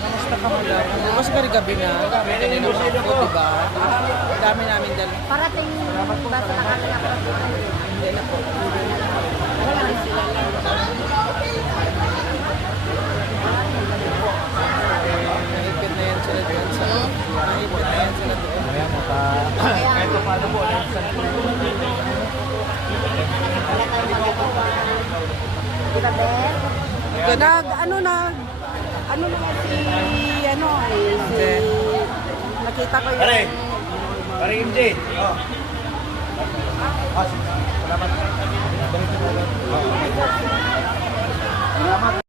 Kamusta ka mo lang? Bukas ka rin gabi na. Dami ka rin naman ako, diba? Dami namin dala. Parating ba sa nakating ako? Hindi na po. Wala na sila lang. Nahipit na yan sila doon sa... Nahipit na yan sila doon. Kaya kahit pa paano po. Wala tayong magagawa. Diba, Ben? Ano na si nakita ko yung Pare MJ. Oh. Salamat.